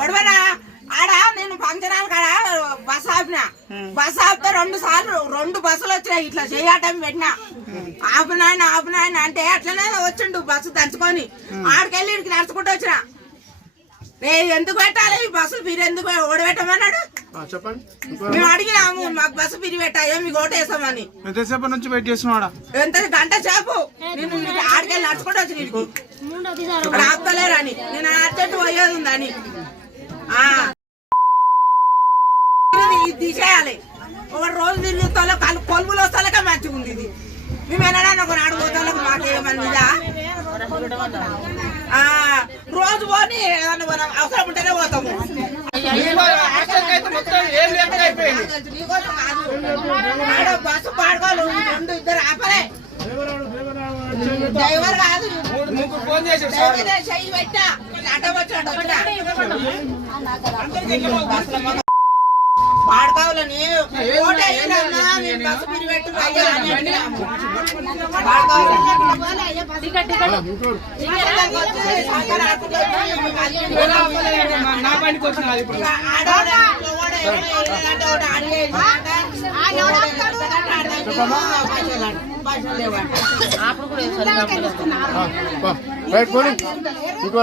గొడవనా ఆడ నేను function hall కాడ బస్ ఆపినా. బస్ ఆపితే 2 సార్లు 2 బస్సులు వచ్చినాయి. ఇట్లా చేయటం పెట్టినా ఆపునాయన అంటే అట్లనే వచ్చిండు బస్సు దంచుకొని. ఆడికెళ్ళి ఇడికి నడుచుకుంటూ వచ్చిన. ఎందుకు పెట్టాలి ఈ బస్సులు మీరు ఎందుకు ఓడబెట్టమన్నాడు. మేము అడిగినాము మాకు బస్సు పిరి పెట్టాయో మీకు ఓటేసామని. ఎంతసేపు నుంచి వెయిట్ చేస్తున్నాడా? ఎంత గంట సేపు నేను ఆడికెళ్ళి నడుచుకుంటూ వచ్చి నీకు ఆపుతలేరని నేను అర్జెంట్ పోయేది ఉందని ఇది తీసేయాలి. ఒక రోజు తిరిగి కొలుపులు వస్తాలకే మంచిగా ఉంది. ఇది మేము వెళ్ళడానికి ఒక నాడు పోతాలకు మాకేమన్నా రోజు పోని ఏదన్నా అవసరం ఉంటేనే పోతాము. బస్సు పాడుకోవాలి 2 ఆపలే డ్రైవర్ కాదు చెయ్యి పెట్టా అడ్డం వచ్చాడు పాడుకోవాలని బస్సు పిరి పెట్టు ఇంకో